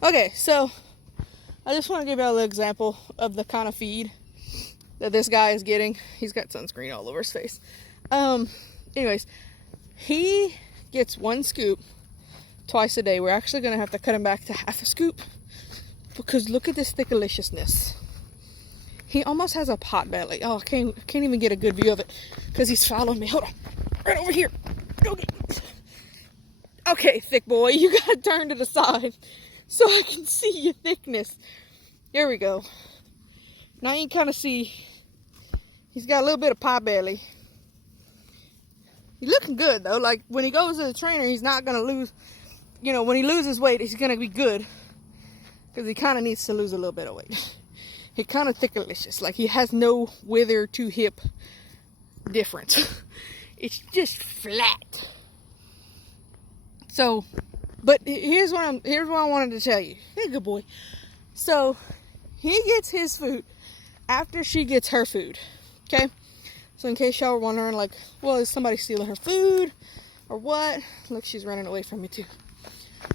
Okay, so I just want to give you a little example of the kind of feed that this guy is getting. He's got sunscreen all over his face. Anyways, he gets 1 scoop twice a day. We're actually going to have to cut him back to half a scoop because look at this thickeliciousness. He almost has a pot belly. Oh, I can't even get a good view of it because he's following me. Hold on. Right over here. Okay, thick boy, you gotta turn to the side so I can see your thickness. There we go. Now you can kind of see he's got a little bit of pie belly. He's looking good though. Like when he goes to the trainer, he's not gonna lose. You know, when he loses weight, he's gonna be good because he kind of needs to lose a little bit of weight. He kind of thickalicious. Like he has no wither to hip difference. It's just flat. So, but here's what I wanted to tell you. Hey, good boy. So, he gets his food after she gets her food. Okay? So, in case y'all were wondering, like, well, is somebody stealing her food or what? Look, she's running away from me too.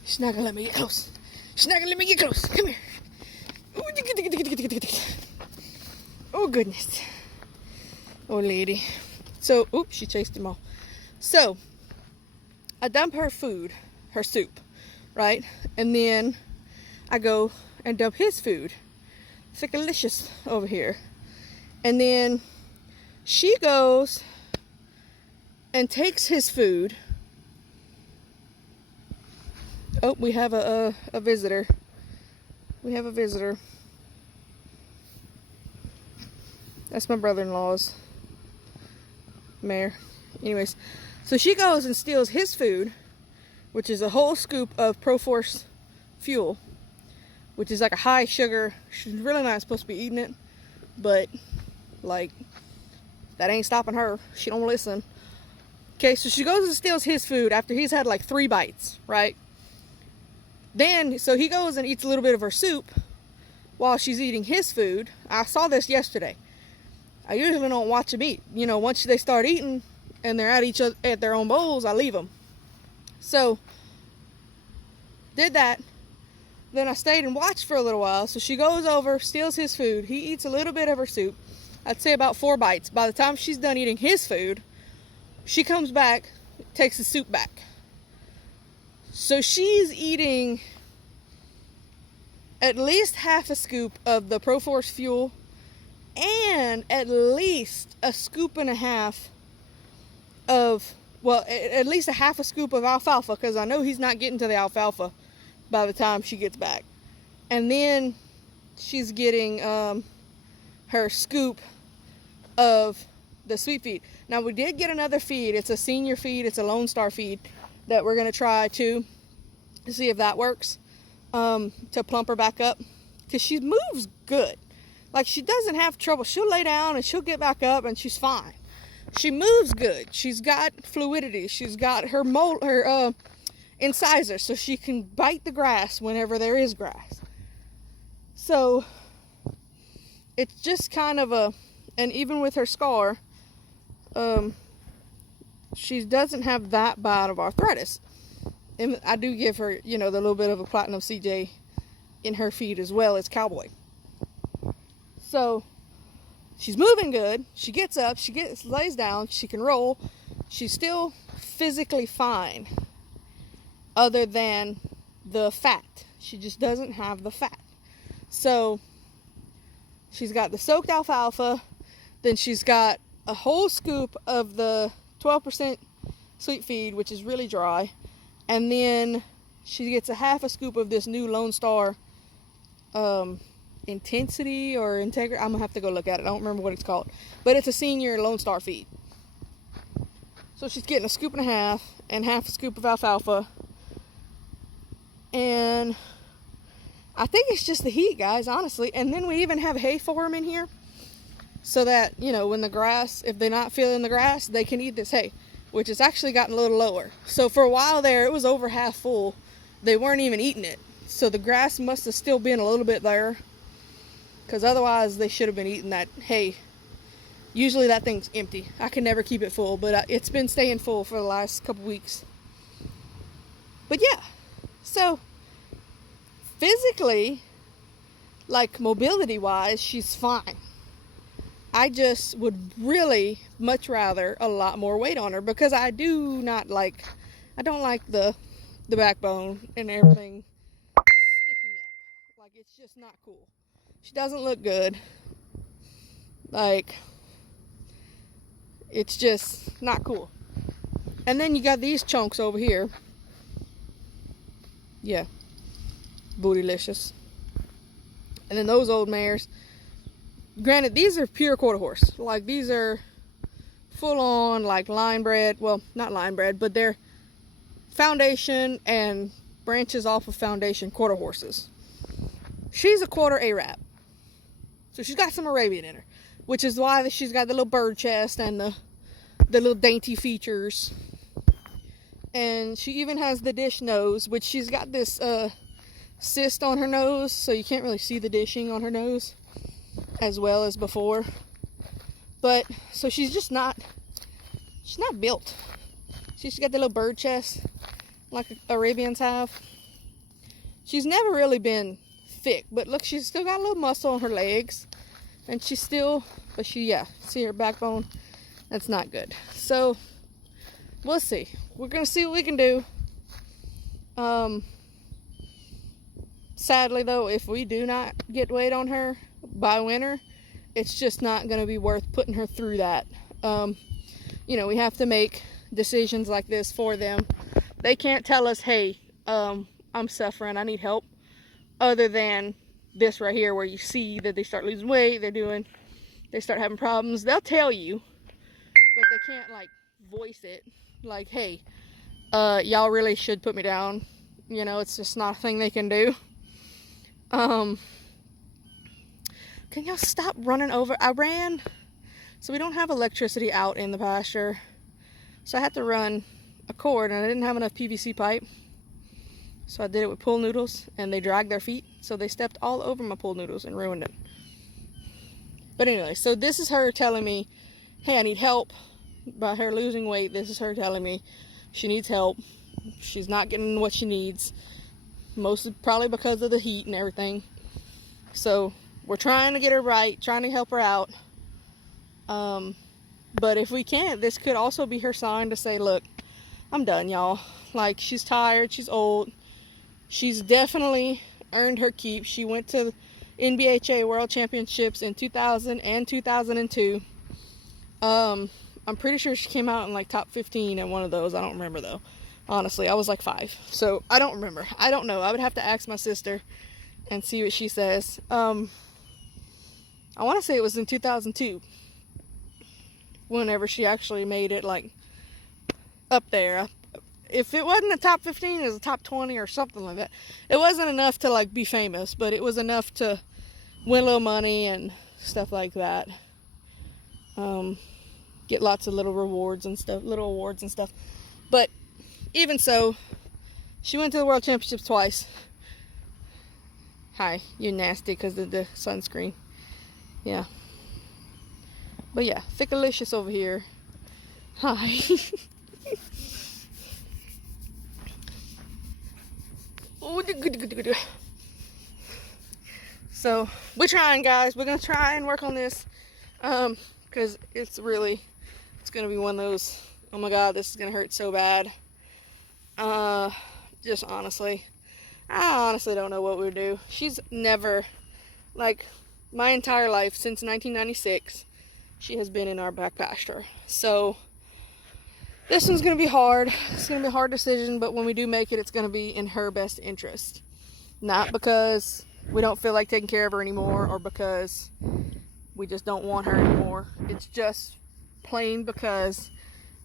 She's not gonna let me get close. She's not gonna let me get close. Come here. Oh, goodness. Oh, lady. So, oops, she chased him off. So, I dump her food, her soup, right? And then I go and dump his food. It's like delicious over here. And then she goes and takes his food. Oh, we have a visitor. We have a visitor. That's my brother-in-law's mare. Anyways, so she goes and steals his food, which is a whole scoop of Pro-Force fuel, which is like a high sugar. She's really not supposed to be eating it, but like that ain't stopping her. She don't listen. Okay, so she goes and steals his food after he's had like 3 bites, right? Then, so he goes and eats a little bit of her soup while she's eating his food. I saw this yesterday. I usually don't watch them eat. You know, once they start eating and they're at their own bowls, I leave them. So, did that. Then I stayed and watched for a little while. So she goes over, steals his food. He eats a little bit of her soup. I'd say about 4 bites. By the time she's done eating his food, she comes back, takes the soup back. So she's eating at least half a scoop of the Pro-Force fuel and at least a scoop and a half of, well, at least a half a scoop of alfalfa, because I know he's not getting to the alfalfa by the time she gets back. And then she's getting her scoop of the sweet feed. Now, we did get another feed. It's a senior feed. It's a Lone Star feed that we're going to try to see if that works, to plump her back up, because she moves good. Like, she doesn't have trouble. She'll lay down and she'll get back up and she's fine. She moves good. She's got fluidity. She's got her incisor, so she can bite the grass whenever there is grass. So it's just kind of and even with her scar, she doesn't have that bad of arthritis. And I do give her, you know, the little bit of a Platinum CJ in her feed as well as Cowboy. So she's moving good. She gets up, lays down, she can roll. She's still physically fine, other than the fat. She just doesn't have the fat. So she's got the soaked alfalfa, then she's got a whole scoop of the 12% sweet feed, which is really dry, and then she gets a half a scoop of this new Lone Star Intensity or Integrity. I'm gonna have to go look at it. I don't remember what it's called, but it's a senior Lone Star feed. So she's getting a scoop and a half and half a scoop of alfalfa, and I think it's just the heat, guys, honestly. And then we even have hay for them in here, so that, you know, when the grass, if they're not feeling the grass, they can eat this hay, which has actually gotten a little lower. So for a while there, it was over half full. They weren't even eating it, so the grass must have still been a little bit there, because otherwise they should have been eating that hay. Usually that thing's empty. I can never keep it full, but it's been staying full for the last couple weeks. But yeah, so physically, like mobility wise, she's fine. I just would really much rather a lot more weight on her, because I don't like the backbone and everything sticking up. Like, it's just not cool. She doesn't look good. Like, it's just not cool. And then you got these chunks over here. Yeah, bootylicious. And then those old mares. Granted, these are pure quarter horse. Like, these are full on, like, line bred. Well, not line bred, but they're foundation and branches off of foundation quarter horses. She's a quarter Arab. So she's got some Arabian in her, which is why she's got the little bird chest and the little dainty features. And she even has the dish nose, which she's got this cyst on her nose, so you can't really see the dishing on her nose as well as before. But so she's not built. She's got the little bird chest like Arabians have. She's never really been thick, but look, she's still got a little muscle on her legs, and see her backbone, that's not good. So we'll see. We're gonna see what we can do. Sadly though, if we do not get weight on her by winter, it's just not gonna be worth putting her through that. We have to make decisions like this for them. They can't tell us, hey, I'm suffering, I need help, other than this right here, where you see that they start losing weight, they start having problems. They'll tell you, but they can't, like, voice it, like, hey, y'all really should put me down. It's just not a thing they can do. Can y'all stop running over? So we don't have electricity out in the pasture, so I had to run a cord, and I didn't have enough PVC pipe, so I did it with pool noodles, and they dragged their feet, so they stepped all over my pool noodles and ruined it. But anyway, so this is her telling me, hey, I need help. By her losing weight, this is her telling me she needs help. She's not getting what she needs, mostly probably because of the heat and everything. So we're trying to get her right, trying to help her out. But if we can't, this could also be her sign to say, look, I'm done, y'all. Like, she's tired, she's old. She's definitely earned her keep. She went to NBHA World Championships in 2000 and 2002. I'm pretty sure she came out in like top 15 at one of those. I don't remember though. Honestly, I was like 5. So I don't remember. I don't know. I would have to ask my sister and see what she says. I want to say it was in 2002. Whenever she actually made it, like, up there. If it wasn't a top 15, it was a top 20 or something like that. It wasn't enough to, like, be famous, but it was enough to win a little money and stuff like that. Get lots of little rewards and stuff, little awards and stuff. But even so, she went to the World Championships twice. Hi, you're nasty because of the sunscreen. Yeah. But yeah, Thickalicious over here. Hi. So we're trying, guys. We're gonna try and work on this, because it's gonna be one of those, oh my god, this is gonna hurt so bad. Just honestly, I honestly don't know what we would do. She's never, like, my entire life since 1996, she has been in our back pasture. So this one's gonna be hard. It's gonna be a hard decision, but when we do make it, it's gonna be in her best interest. Not because we don't feel like taking care of her anymore, or because we just don't want her anymore. It's just plain because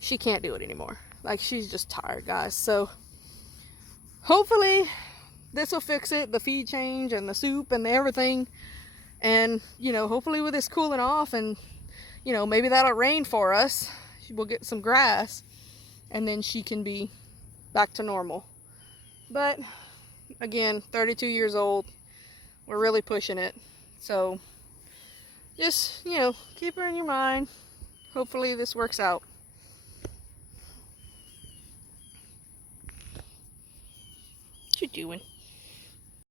she can't do it anymore. Like, she's just tired, guys. So hopefully this will fix it, the feed change and the soup and everything. And, hopefully with this cooling off, and, maybe that'll rain for us, we'll get some grass, and then she can be back to normal. But again, 32 years old, we're really pushing it. So just, keep her in your mind. Hopefully this works out. What you doing?